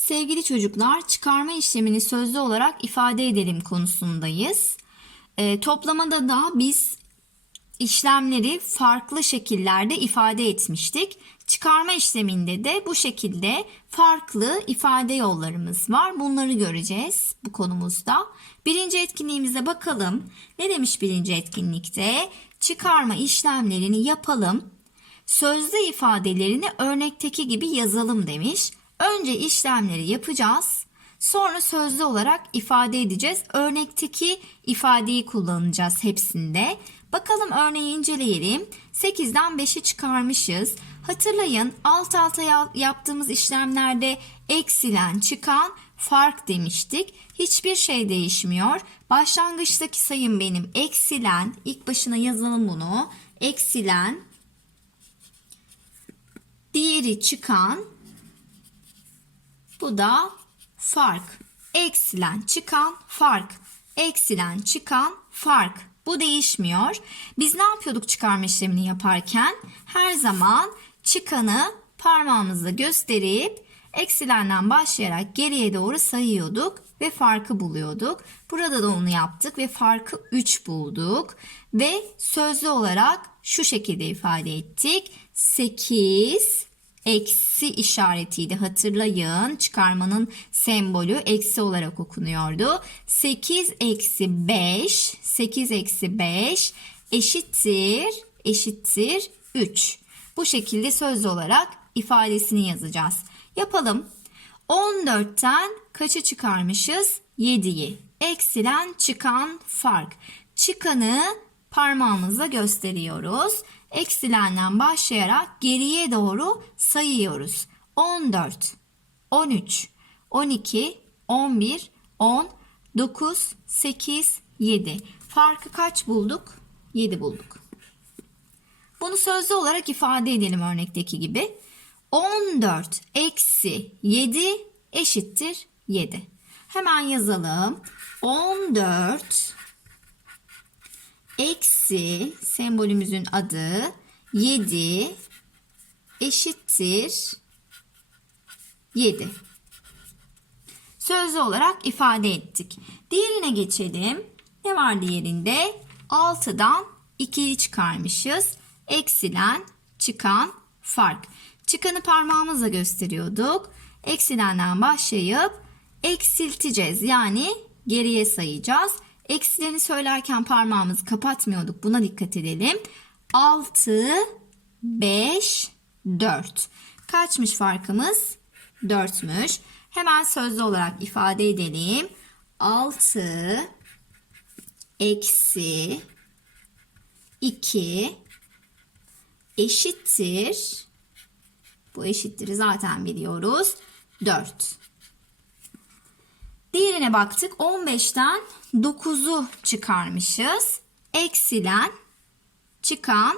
Sevgili çocuklar, çıkarma işlemini sözlü olarak ifade edelim konusundayız. Ee, toplamada da biz işlemleri farklı şekillerde ifade etmiştik. Çıkarma işleminde de bu şekilde farklı ifade yollarımız var. Bunları göreceğiz bu konumuzda. Birinci etkinliğimize bakalım. Ne demiş birinci etkinlikte? Çıkarma işlemlerini yapalım. Sözlü ifadelerini örnekteki gibi yazalım demiş. Önce işlemleri yapacağız. Sonra sözlü olarak ifade edeceğiz. Örnekteki ifadeyi kullanacağız hepsinde. Bakalım örneği inceleyelim. 8'den 5'i çıkarmışız. Hatırlayın alt alta ya- yaptığımız işlemlerde eksilen çıkan fark demiştik. Hiçbir şey değişmiyor. Başlangıçtaki sayım benim eksilen. İlk başına yazalım bunu. Eksilen. Diğeri çıkan. Bu da fark. Eksilen çıkan fark. Eksilen çıkan fark. Bu değişmiyor. Biz ne yapıyorduk çıkarma işlemini yaparken? Her zaman çıkanı parmağımızla gösterip eksilenden başlayarak geriye doğru sayıyorduk ve farkı buluyorduk. Burada da onu yaptık ve farkı 3 bulduk. Ve sözlü olarak şu şekilde ifade ettik. 8 eksi işaretiydi hatırlayın. Çıkarmanın sembolü eksi olarak okunuyordu. 8 eksi 5, 8 eksi 5 eşittir, eşittir 3. Bu şekilde sözlü olarak ifadesini yazacağız. Yapalım. 14'ten kaçı çıkarmışız? 7'yi. Eksilen çıkan fark. Çıkanı parmağımızla gösteriyoruz. Eksilenden başlayarak geriye doğru sayıyoruz. 14, 13, 12, 11, 10, 9, 8, 7. Farkı kaç bulduk? 7 bulduk. Bunu sözlü olarak ifade edelim örnekteki gibi. 14 eksi 7 eşittir 7. Hemen yazalım. 14 eksi sembolümüzün adı 7 eşittir 7. Sözlü olarak ifade ettik. Diğerine geçelim. Ne var diğerinde? 6'dan 2'yi çıkarmışız. Eksilen, çıkan, fark. Çıkanı parmağımızla gösteriyorduk. Eksilenden başlayıp eksilteceğiz. Yani geriye sayacağız. Eksileni söylerken parmağımızı kapatmıyorduk. Buna dikkat edelim. 6, 5, 4. Kaçmış farkımız? 4'müş. Hemen sözlü olarak ifade edelim. 6 eksi 2 eşittir. Bu eşittir zaten biliyoruz. 4. Diğerine baktık. 15'ten 9'u çıkarmışız. Eksilen, çıkan,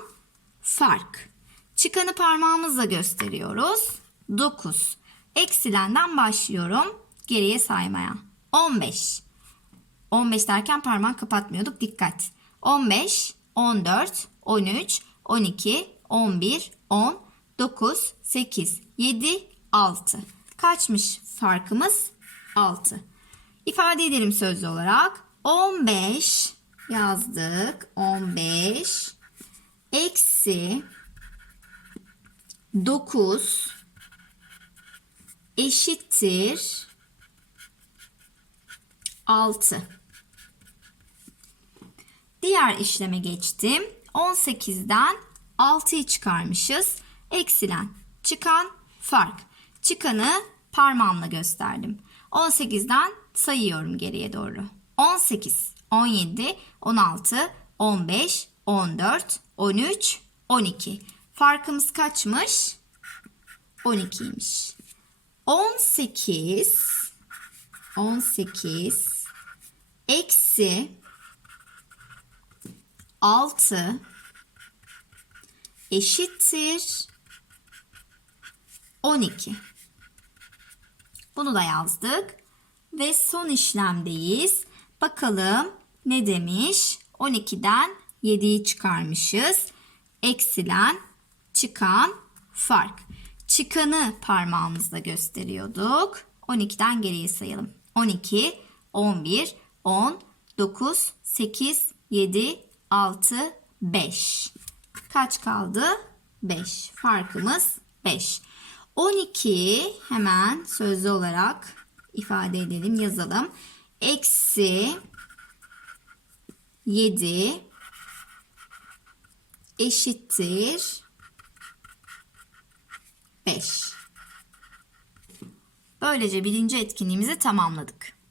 fark. Çıkanı parmağımızla gösteriyoruz. 9. Eksilenden başlıyorum. Geriye saymaya. 15. 15 derken parmağı kapatmıyorduk. Dikkat. 15, 14, 13, 12, 11, 10, 9, 8, 7, 6. Kaçmış farkımız? 6. İfade edelim sözlü olarak. 15 yazdık. 15 eksi 9 eşittir 6. Diğer işleme geçtim. 18'den 6'yı çıkarmışız. Eksilen, çıkan, fark. Çıkanı parmağımla gösterdim. 18'den sayıyorum geriye doğru. 18, 17, 16, 15, 14, 13, 12. Farkımız kaçmış? 12'ymiş. 18 18 eksi 6 eşittir 12. Bunu da yazdık. Ve son işlemdeyiz. Bakalım ne demiş? 12'den 7'yi çıkarmışız. Eksilen, çıkan, fark. Çıkanı parmağımızla gösteriyorduk. 12'den geriye sayalım. 12, 11, 10, 9, 8, 7, 6, 5. Kaç kaldı? 5. Farkımız 5. 12 hemen sözlü olarak ifade edelim, yazalım. Eksi 7 eşittir 5. Böylece birinci etkinliğimizi tamamladık.